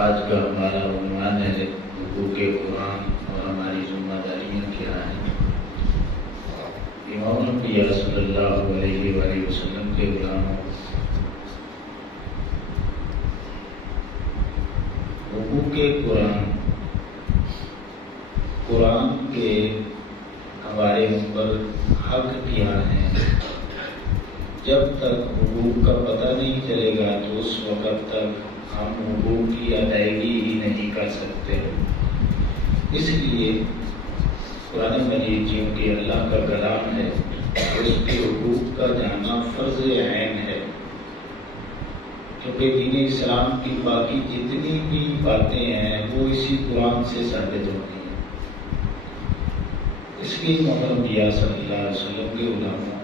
آج کا ہمارا عنوان ہے حقوق قرآن اور ہماری ذمہ داریاں کیا ہیں۔ امام الانبیاء صلی اللہ علیہ وآلہ وسلم کے غلاموں، حقوق قرآن، قرآن کے ہمارے اوپر حق کیا ہے۔ جب تک حقوق کا پتہ نہیں چلے گا تو اس وقت تک ہم حقوق کی ادائیگی ہی نہیں کر سکتے۔ اس لیے قرآن مجید چونکہ اللہ کا کلام ہے، اس کے حقوق کا جاننا فرض عین ہے، کیونکہ دین اسلام کی باقی جتنی بھی باتیں ہیں وہ اسی قرآن سے ثابت ہوتی ہیں۔ اس لیے محمد انبیاء صلی اللہ علیہ وسلم کے علماء،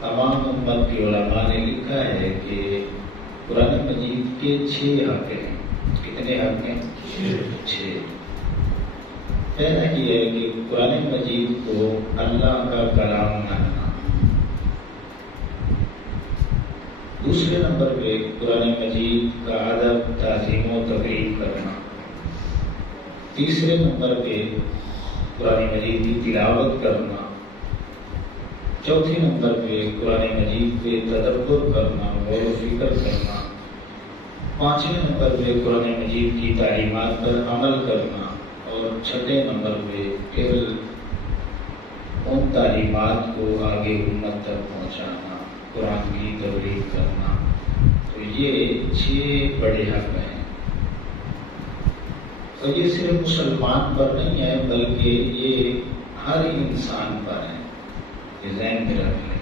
تمام امت کے علماء نے لکھا ہے کہ قرآن مجید کے 6 حق ہیں۔ کتنے حق ہیں؟ 6۔ پہلا یہ ہے کہ قرآن مجید کو اللہ کا کلام ماننا۔ دوسرے نمبر پہ قرآن مجید کا ادب، تعظیم و تقریب کرنا۔ تیسرے نمبر پہ قرآن مجید کی تلاوت کرنا۔ چوتھے نمبر پہ قرآن مجید پہ تدبر کرنا، غور و فکر کرنا۔ پانچویں نمبر پہ قرآن مجید کی تعلیمات پر عمل کرنا، اور چھٹے نمبر پہ پھر ان تعلیمات کو آگے امت تک پہنچانا، قرآن کی تبلیغ کرنا۔ تو یہ 6 بڑے حق ہیں، اور یہ صرف مسلمان پر نہیں ہے بلکہ یہ ہر انسان پر ہے، یہ ذہن میں رکھ لیں۔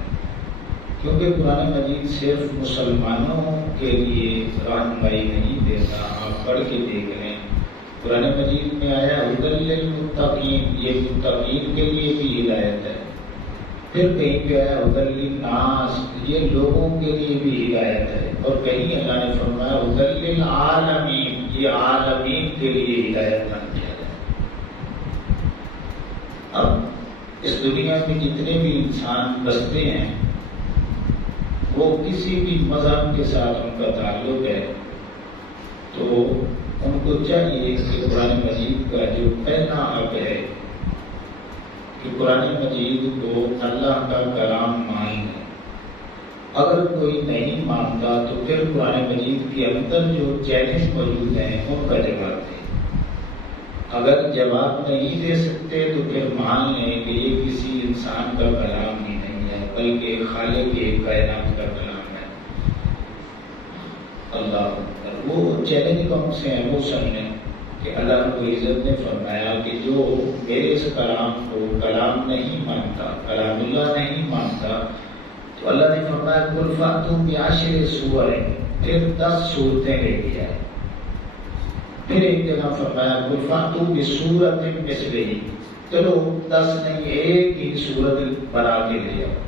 کیونکہ قرآن مجید صرف مسلمانوں کے لیے رہنمائی نہیں دیتا۔ آپ پڑھ کے دیکھ لیں، قرآن مجید میں آیا ہدی للمتقین، یہ متقین کے لیے بھی ہدایت ہے۔ پھر کہیں پہ آیا ہدی للناس، یہ لوگوں کے لیے بھی ہدایت ہے۔ اور کہیں اللہ نے فرمایا ہدی للعالمین، یہ عالمین کے لیے ہدایت بن کیا ہے۔ اب اس دنیا میں جتنے بھی انسان بستے ہیں وہ کسی بھی مذہب کے ساتھ ان کا تعلق ہے، تو ان کو چاہیے کہ قرآن مجید کا جو پہلا حق ہے کہ قرآن مجید کو اللہ کا کلام مان لیں۔ اگر کوئی نہیں مانتا تو پھر قرآن مجید کے اندر جو چیلنج موجود ہیں ان کا جواب دیں۔ اگر جواب نہیں دے سکتے تو پھر مان لیں کہ یہ کسی انسان کا کلام ہی نہیں ہے بلکہ خالق کے کائنات کا کلام ہے۔ اللہ اکبر۔ وہ چیلنج کون سے ہیں وہ سمجھیں کہ اللہ رب العزت نے فرمایا کہ جو میرے اس کلام کو کلام نہیں مانتا، کلام اللہ نہیں مانتا، تو اللہ نے فرمایا قل فأتوا بعشر سور، پھر 10 صورتیں لے کے آئے۔ پھر ایک جگہ فرمایا قل فأتوا بسورۃ مثلہ، چلو 10 نہیں ایک ہی صورت بنا کے لے آؤ۔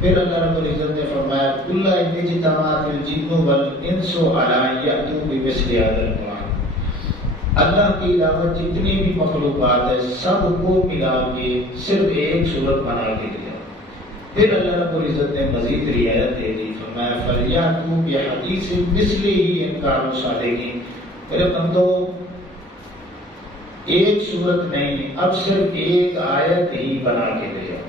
پھر اللہ رب العزت نے فرمایا قل ان اجتمعت الجن والانس علی ان یأتوا بمثل ھذا القرآن، اللہ کے علاوہ جتنی بھی مخلوقات ہے سب کو ملا کے صرف ایک صورت بنا کے لے آؤ۔ پھر اللہ رب العزت نے مزید رعایت دے دی، فرمایا فلیأتوا بحدیث مثلہ ان کانوا صادقین۔ میرے بندو ایک صورت نہیں، اب صرف ایک آیت ہی بنا کے لے آؤ۔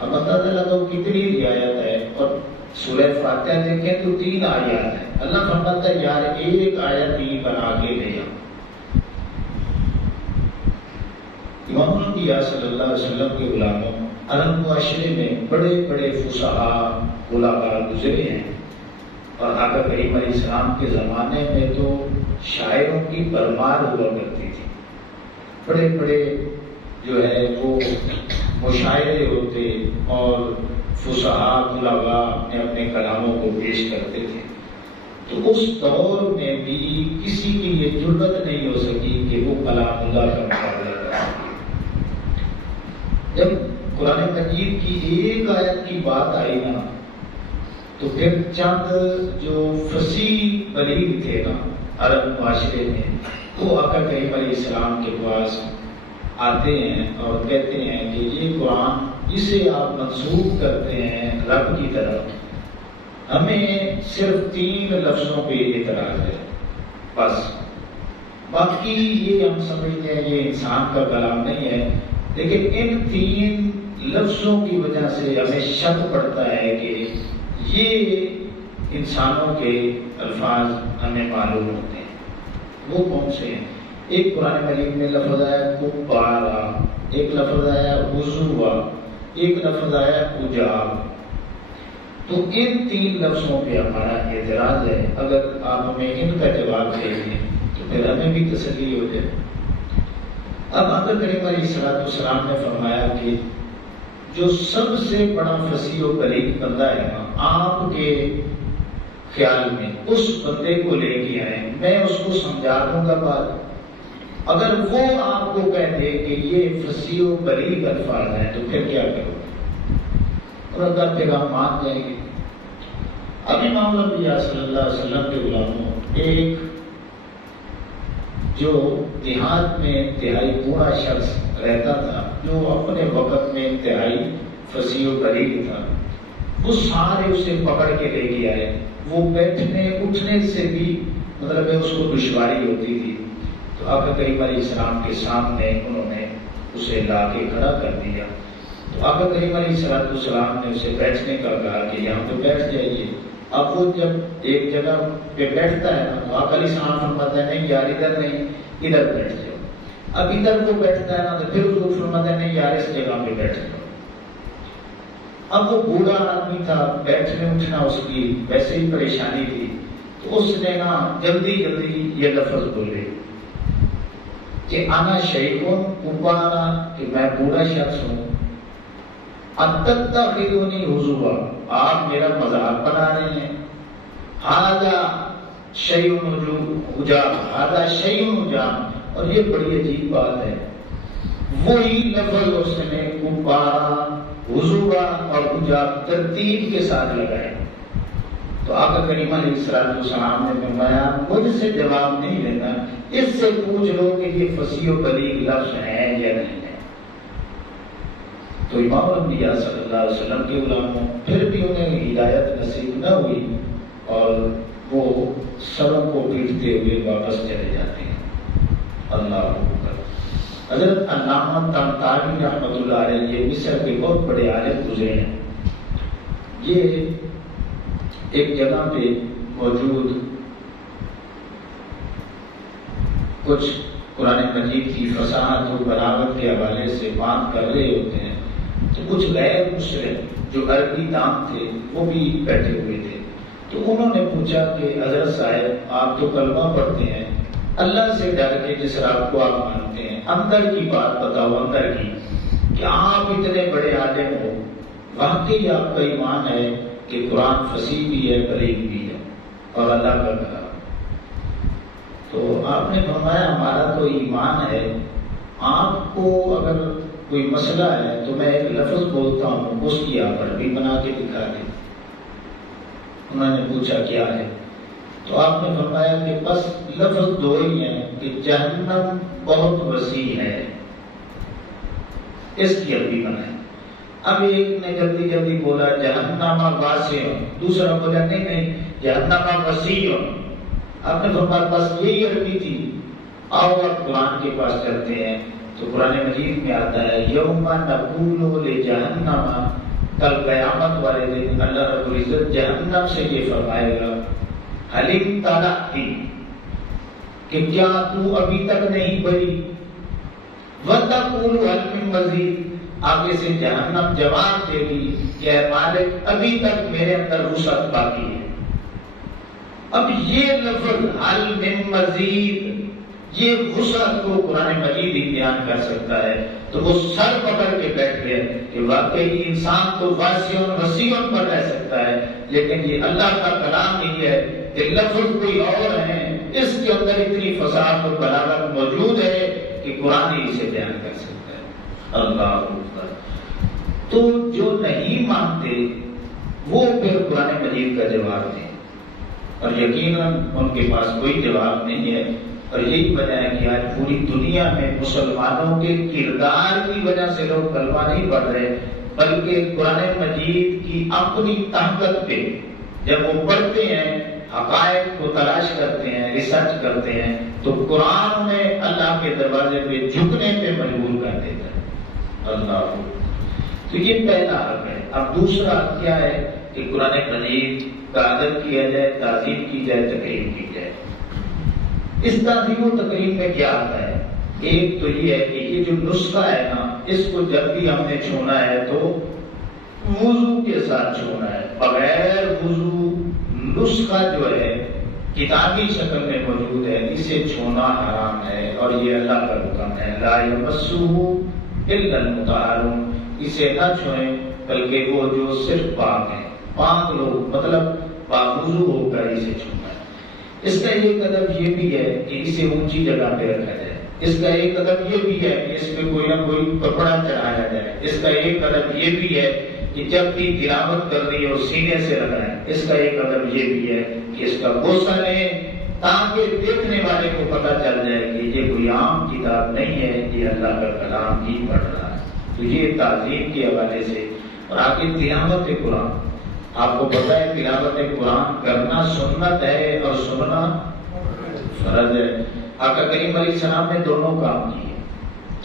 اب اندازہ لگاؤ کتنی رعایت ہے، اور سورہ فاتحہ دیکھیں تو 3 آیات ہیں۔ اللہ فرماتا ہے یار ایک آیت ہی بنا کے لے آؤ۔ امام الانبیاء صلی اللہ علیہ وسلم کے غلاموں، عرب معاشرے میں بڑے بڑے فصحاء علماء گزرے ہیں، اور آقا کریم علیہ السلام کے زمانے میں تو شاعروں کی بھرمار ہوا کرتی تھی۔ بڑے بڑے جو ہے وہ مشاعرے ہوتے اور فصحاء علماء اپنے اپنے کلاموں کو پیش کرتے تھے۔ تو اس دور میں بھی کسی کی یہ جرأت نہیں ہو سکی کہ وہ کلام اللہ کا مقابلہ کر سکے۔ جب قرآن مجید کی ایک آیت کی بات آئی نا، تو پھر چند جو فصیح بلیغ تھے نا عرب معاشرے میں، وہ آقا کریم علیہ السلام کے پاس آتے ہیں اور کہتے ہیں کہ یہ قرآن جسے آپ منسوب کرتے ہیں رب کی طرف، ہمیں صرف 3 لفظوں پہ اعتراض ہے۔ بس باقی یہ ہم سمجھتے ہیں یہ انسان کا کلام نہیں ہے، لیکن ان 3 لفظوں کی وجہ سے ہمیں شک پڑتا ہے کہ یہ انسانوں کے الفاظ ہمیں معلوم ہوتے ہیں۔ وہ کون سے ہیں؟ ایک قرآن مجید میں لفظ آیا کبارا، ایک لفظ آیا وضوا، ایک لفظ آیا اجاب۔ تو ان 3 لفظوں پہ ہمارا اعتراض ہے، اگر آپ ہمیں ان کا جواب دے دیں تو پھر ہمیں بھی تسلی ہو جائے۔ اب آقا کریم علیہ الصلوۃ والسلام نے فرمایا کہ جو سب سے بڑا فصیح و بلیغ بندہ ہے نا، آپ کے خیال میں اس بندے کو لے کے آئے، میں اس کو سمجھا دوں گا بات۔ اگر وہ آپ کو کہہ دے کہ یہ فصیح و بلیغ الفاظ ہیں تو پھر کیا کرو گے؟ اور اگر پیغام مان جائیں گے۔ اب امام الانبیاء صلی اللہ علیہ وسلم کے غلاموں، ایک جو دیہات میں انتہائی بوڑھا شخص رہتا تھا، جو اپنے وقت میں انتہائی فصیح و بلیغ تھا، وہ سارے اسے پکڑ کے لے کے آئے۔ وہ بیٹھنے اٹھنے سے بھی مطلب ہے اس کو دشواری ہوتی تھی، تو آقا کریم علیہ السلام کے سامنے انہوں نے اسے لا کے کھڑا کر دیا۔ تو آقا کریم علیہ السلام نے اسے بیٹھنے کا کہا کہ یہاں پہ بیٹھ جائیے۔ اب وہ جب ایک جگہ پہ بیٹھتا ہے نا، تو آقا علیہ السلام فرماتا ہے نہیں یار ادھر نہیں، ادھر بیٹھ جاؤ۔ اب ادھر وہ بیٹھتا ہے نا تو پھر اس کو فرماتا ہے نہیں یار اس جگہ پہ بیٹھ جاؤ۔ اب وہ بوڑھا آدمی تھا، بیٹھنے اٹھنا اس کی ویسے ہی پریشانی تھی، تو اس نے نا جلدی یہ لفظ بولے کہ انا شیخون کبارا، کہ میں بوڑھا شخص ہوں، اتتخذونی ہزوا، آپ میرا مذاق بنا رہے ہیں، ھذا شیء عجاب، ھذا شیء عجاب، اور یہ بڑی عجیب بات ہے۔ وہی لفظ اس نے کبارا، ہزوا اور عجاب ترتیب کے ساتھ لگائے۔ تو آقا کریم علیہ السلام نے فرمایا مجھ سے جواب نہیں لینا، اس سے پوچھ لو کہ یہ فصیح و بلیغ لفظ ہے یا نہیں ہے۔ تو امام الانبیاء صلی اللہ علیہ وسلم کے غلاموں پھر بھی انہیں ہدایت نصیب نہ ہوئی اور وہ سروں کو پیٹتے ہوئے واپس چلے جاتے ہیں۔ اللہ اکبر۔ حضرت علامہ طنطاوی رحمۃ اللہ علیہ، یہ مصر کے بہت بڑے عالم گزرے ہیں، یہ ایک جگہ پہ موجود کچھ قرآن مجید کی فصاحت اور بلاغت کے حوالے سے بات کر رہے ہوتے ہیں، تو کچھ غیر مشرک جو عربی دان تھے وہ بھی بیٹھے ہوئے تھے۔ تو انہوں نے پوچھا کہ حضرت صاحب آپ تو کلمہ پڑھتے ہیں، اللہ سے ڈر کے جس رب کو آپ مانتے ہیں، اندر کی بات بتاؤ، اندر کی، کہ آپ اتنے بڑے عالم ہو، واقعی آپ کا ایمان ہے کہ قرآن فصیح بھی ہے بلیغ بھی ہے اور اللہ کا کلام؟ تو آپ نے فرمایا ہمارا تو ایمان ہے، آپ کو اگر کوئی مسئلہ ہے تو میں ایک لفظ بولتا ہوں، اس کی آپ عربی بنا کے دکھا دیں۔ انہوں نے پوچھا کیا ہے؟ تو آپ نے فرمایا کہ بس لفظ 2 ہی ہیں کہ جہنم بہت وسیع ہے، اس کی عربی بنائیں۔ اب ایک نے جلدی بولا جہنم واسع، دوسرا بولا نہیں جہنم وسیع۔ آپ نے فرمایا بس یہی عربی تھی، آؤ اب قرآن کے پاس چلتے ہیں۔ تو قرآن مجید میں آتا ہے یوم نقول لجہنم، کل قیامت والے دن اللہ رب العزت جہنم سے یہ فرمائے گا هل امتلأت، کہ کیا تو ابھی تک نہیں بھری؟ وتقول هل من مزید، آگے سے جہنم جواب دے گی کہ اے مالک ابھی تک میرے اندر وسعت باقی ہے۔ اب یہ لفظ هل من مزید، یہ وسعت کو قرآن مجید ہی بیان کر سکتا ہے۔ تو وہ سر پکڑ کے بیٹھ گئے کہ واقعی انسان تو واسع وسیع پر رہ سکتا ہے، لیکن یہ اللہ کا کلام ہی ہے کہ لفظ کوئی اور ہے، اس کے اندر اتنی فصاحت اور بلاغت موجود ہے کہ قرآن ہی اسے بیان کر سکتا ہے۔ اللہ اکبر۔ تو جو نہیں مانتے وہ پھر قرآن مجید کا جواب دیں، اور یقیناً ان کے پاس کوئی جواب نہیں ہے۔ اور یہی وجہ ہے کہ آج پوری دنیا میں مسلمانوں کے کردار کی وجہ سے لوگ کلمہ نہیں پڑھ رہے، بلکہ قرآن مجید کی اپنی طاقت پہ جب وہ پڑھتے ہیں حقائق کو تلاش کرتے ہیں، ریسرچ کرتے ہیں، تو قرآن انہیں اللہ کے دروازے پہ جھکنے پہ مجبور کر دیتا ہے۔ اللہ، تو یہ پہلا حق ہے۔ اب دوسرا حق کیا ہے کہ قرآن مجید کا ادب کیا جائے، تعظیم کی جائے، تقریم کی جائے۔ اس تعظیم و تقریم میں کیا آتا ہے؟ ایک تو یہ ہے کہ یہ جو نسخہ ہے نا، اس کو جب بھی ہم نے چھونا ہے تو وضو کے ساتھ چھونا ہے۔ بغیر وضو نسخہ جو ہے کتابی شکل میں موجود ہے، اسے چھونا حرام ہے، اور یہ اللہ کا حکم ہے، لا یمسہ الا المطہرون، اسے نہ چھوئیں بلکہ وہ جو صرف پاک ہیں۔ پاک لوگ مطلب باوضو ہو کر اسے چھونا ہے۔ اس کا ایک ادب یہ بھی ہے کہ اسے اونچی جگہ پہ رکھا جائے۔ اس کا ایک ادب یہ بھی ہے کہ اس پہ کوئی نہ کوئی کپڑا چڑھایا جائے۔ اس کا ایک ادب یہ بھی ہے کہ جب بھی تلاوت کر رہی ہو سینے سے رکھنا ہے۔ اس کا ایک ادب یہ بھی ہے کہ اس کا بوسہ لیں تاکہ دیکھنے والے کو پتہ چل جائے کہ یہ کوئی عام کتاب نہیں ہے، یہ اللہ کا کلام ہی پڑھ رہا ہے۔ تو یہ تعظیم کے حوالے سے۔ اور آگے تلاوت قرآن، آپ کو پتہ ہے تلاوت قرآن کرنا سنت ہے اور سننا فرض ہے۔ آقا کریم علیہ السلام نے دونوں کام کیے،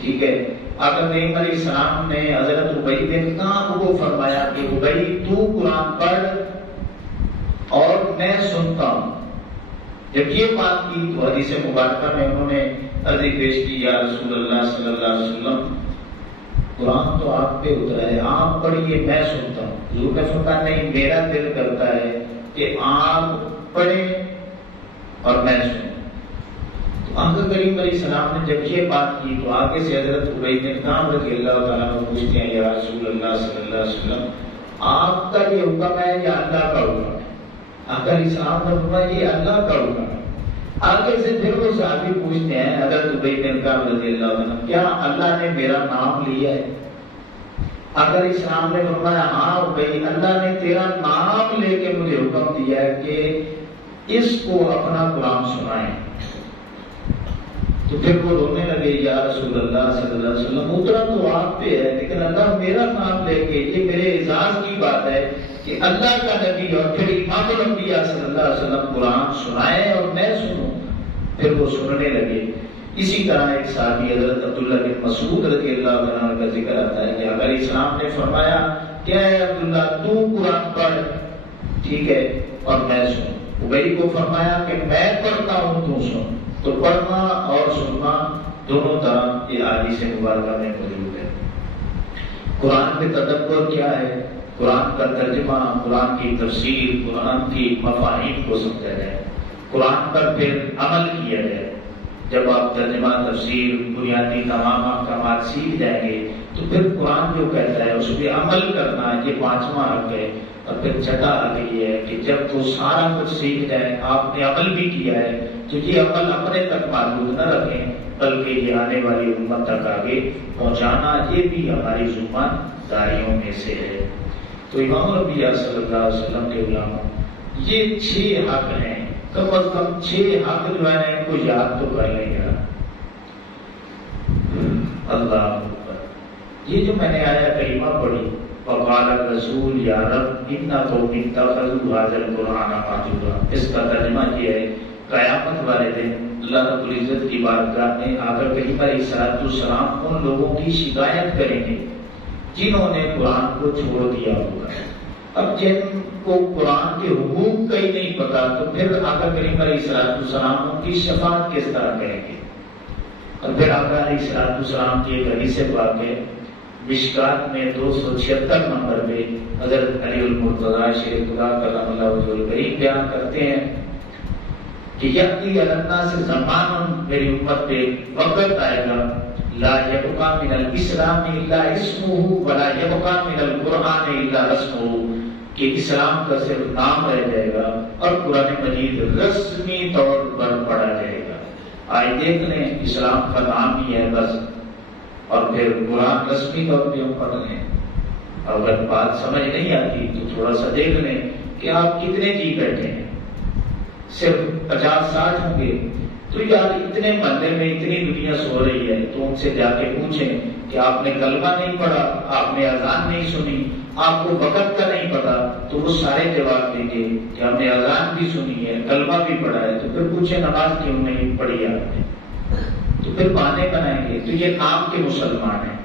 ٹھیک ہے۔ آقا کریم علیہ السلام نے حضرت ابی بن کعب کو فرمایا کہ ابی تو قرآن پڑھ اور میں سنتا ہوں۔ جب یہ بات کی تو حدیث مبارکہ میں انہوں نے عرض پیش کی، یا رسول اللہ صلی اللہ علیہ وسلم قرآن تو آپ پہ اترا ہے، آپ پڑھیے میں سنتا ہوں۔ حضور نے فرمایا نہیں، میرا دل کرتا ہے کہ آپ پڑھیں اور میں سنوں۔ تو آقا کریم علیہ السلام نے جب یہ بات کی تو آگے سے حضرت ابی بن کعب رضی اللہ تعالیٰ عنہ پوچھتے ہیں، یا رسول اللہ صلی اللہ علیہ وسلم آپ کا یہ حکم ہے یا اللہ کا حکم ہے؟ آقا علیہ السلام نے فرمایا یہ اللہ کا حکم ہے۔ آگے سے پھر وہ صحابی پوچھتے ہیں حضرت ابی بن کعب رضی اللہ عنہ، کیا اللہ نے میرا نام لیا ہے؟ آقا علیہ السلام نے فرمایا ہاں ابی، اللہ نے تیرا نام لے کے مجھے حکم دیا ہے کہ اس کو اپنا قرآن سنائیں۔ تو پھر وہ رونے لگے، یا رسول اللہ صلی اللہ علیہ وسلم اترا تو آپ پہ ہے لیکن اللہ میرا نام لے کے، یہ میرے اعزاز کی بات ہے کہ اللہ کا نبی اور پھر امام الانبیاء صلی اللہ علیہ وسلم قرآن سنائے اور میں سنوں۔ پھر وہ سننے لگے۔ اسی طرح ایک صحابی حضرت عبداللہ بن مسعود رضی اللہ عنہ کا ذکر آتا ہے کہ آقا علیہ السلام نے فرمایا کیا ہے عبداللہ تو قرآن پڑھ، ٹھیک ہے، اور میں سنوں۔ ابی کو فرمایا کہ میں پڑھتا ہوں تو سن۔ تو پڑھنا اور سننا دونوں طرح یہ احادیث مبارکہ میں موجود ہے۔ قرآن میں تدبر کیا ہے؟ قرآن کا ترجمہ، قرآن کی تفسیر، قرآن کی مفاہیم کو سمجھا جائے، قرآن پر پھر عمل کیا جائے۔ جب آپ ترجمہ، تفسیر، بنیادی تمام احکامات سیکھ جائیں گے تو پھر قرآن جو کہتا ہے اس پہ عمل کرنا، یہ پانچواں حق ہے۔ اور پھر چھٹا حق یہ ہے کہ جب وہ سارا کچھ سیکھ جائے، آپ نے عمل بھی کیا ہے، تو یہ عمل اپنے تک محدود نہ رکھیں بلکہ یہ آنے والی امت تک آگے پہنچانا، یہ بھی ہماری ذمہ داریوں میں سے ہے۔ تو امام الانبیاء صلی اللہ علیہ وسلم کے علماء یہ 6 حق ہیں، کم از کم 6 حق جو ہیں ان کو یاد تو کر لیں گا۔ اللہ اکبر۔ یہ جو میں نے آیا کریمہ پڑھی، وقال الرسول یا رب ان قوم اتخذوا هذا القرآن مہجورا، اس کا ترجمہ یہ ہے قیامت والے دن اللہ رب العزت کی بارگاہ میں آ کر کریم علیہ السلام ان لوگوں کی شکایت کریں گے جنہوں نے قرآن کو چھوڑ دیا ہوگا۔ اب جن کو قرآن کے حقوق کا ہی نہیں پتا تو پھر آقا کریم علیہ السلام ان کی شفاعت کس طرح کریں گے؟ اور پھر آقا علیہ السلام کی ایک حدیث پاک ہے مشکات میں 276 نمبر پہ حضرت علی المرتضی شیخ خدا کرم اللہ وجہہ الکریم بیان کرتے ہیں کہ یأتی علی الناس زمان، میری امت پہ وقت آئے گا لا یبقى من الاسلام الا اسمہ ولا یبقى من القرآن الا رسمہ، کہ اسلام کا صرف نام رہ جائے گا اور قرآن مجید رسمی طور پر پڑھا جائے گا۔ آئے دیکھ لیں اسلام کا نام ہی ہے بس، اور پھر قرآن رسمی طور پہ ہم پڑھ لیں۔ اگر بات سمجھ نہیں آتی تو تھوڑا سا دیکھ لیں کہ آپ کتنے جی بیٹھے ہیں، صرف 50-60 ہوں گے تو یار اتنے محلے میں اتنی دنیا سو رہی ہے تو ان سے جا کے پوچھیں کہ آپ نے کلمہ نہیں پڑھا، آپ نے اذان نہیں سنی، آپ کو وقت کا نہیں پتا تو وہ سارے جواب دیں گے کہ ہم نے اذان بھی سنی ہے، کلمہ بھی پڑھا ہے، تو پھر پوچھے نماز کیوں نہیں پڑھی آپ نے؟ تو پھر بہانے بنائیں گے۔ تو یہ نام کے مسلمان ہیں،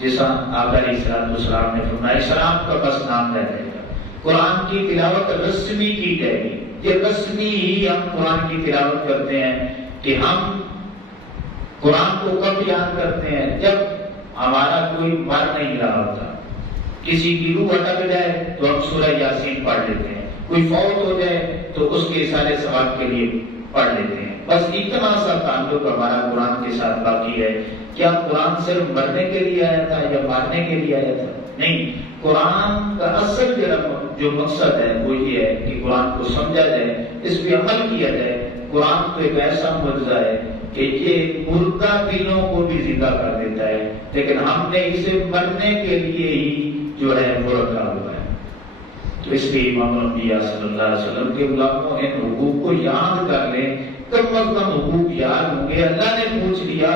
جیسا آقا علیہ السلام نے فرمایا اسلام کا بس نام رہ جائے گا۔ قرآن کی تلاوت رسمی کی جائے گی، یہ رسمی ہی ہم قرآن کی تلاوت کرتے ہیں کہ ہم قرآن کو کب یاد کرتے ہیں؟ جب ہمارا کوئی مر نہیں رہا ہوتا، کسی کی روح اٹک جائے تو ہم سورہ یاسین پڑھ لیتے ہیں، کوئی فوت ہو جائے تو اس کے سارے ثواب کے لیے پڑھ لیتے ہیں۔ بس اتنا سا تعلق ہمارا قرآن کے ساتھ باقی ہے۔ کیا قرآن صرف مرنے کے لیے آیا تھا یا مارنے کے لیے آیا تھا؟ نہیں، قرآن کا اصل جو مقصد ہے وہ یہ ہے کہ قرآن کو سمجھا جائے، اس پہ عمل کیا جائے۔ قرآن تو ایک ایسا معجزہ ہے کہ یہ مردہ دلوں کو بھی زندہ کر دیتا ہے، لیکن ہم نے اسے مرنے کے لیے ہی جو ہے وہ رکھا ہوا ہے۔ تو اس لیے امام الانبیاء صلی اللہ علیہ وسلم کے غلاموں ان حقوق کو یاد کر لیں، کم از کم حقوق یاد ہوں گے۔ اللہ نے پوچھ لیا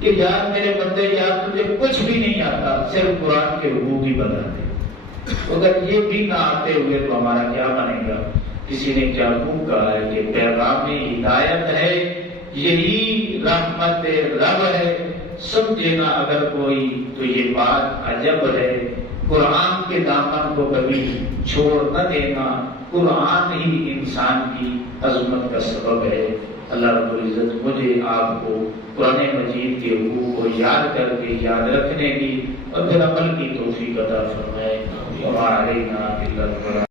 کہ یار میرے بندے یار تجھے کچھ بھی نہیں آتا، صرف قرآن کے حقوق ہی بتا دے۔ اگر یہ بھی نہ آتے ہوئے تو ہمارا کیا بنے گا؟ کسی نے کیا خوب کہا ہے کہ پیغام ہدایت ہے، یہی رحمت رب ہے، سمجھے نہ اگر کوئی تو یہ بات عجب ہے۔ قرآن کے دامن کو کبھی چھوڑ نہ دینا، قرآن ہی انسان کی عظمت کا سبب ہے۔ اللہ رب العزت مجھے آپ کو قرآن مجید کے حقوق کو یاد کر کے یاد رکھنے کی اور پھر عمل کی توفیق عطا فرمائے۔ وما علینا الا البلاغ۔